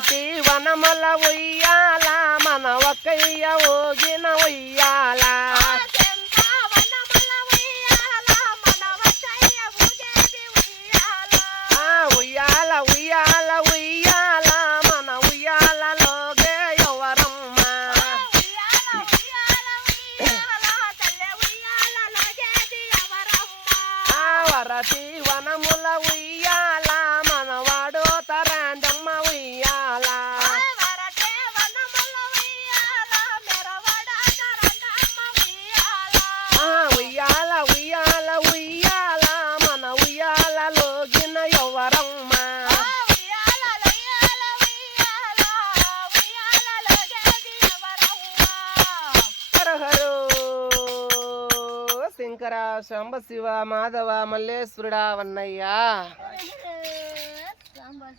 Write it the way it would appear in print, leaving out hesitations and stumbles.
వరటి వనముల ఉయ్యాల మన ఒక్కయ్య ఊగిన ఉయ్యాల ఉయ్యాల ఉయ్యాల ఉయ్యాల మన ఉయ్యాలలోగే ఎవరమ్మ వరటి వనముల ఉయ్యాల మనవాడు తరాండమ్మ ఉయ్యాల ఉయ్యాల ఉయ్యాల ఉయ్యాల మన ఉయ్యాలలోగిన ఎవరమ్మ హరహరో శంకర శంభ శివ మాధవ మల్లేశ్వరుడా వన్నయ్య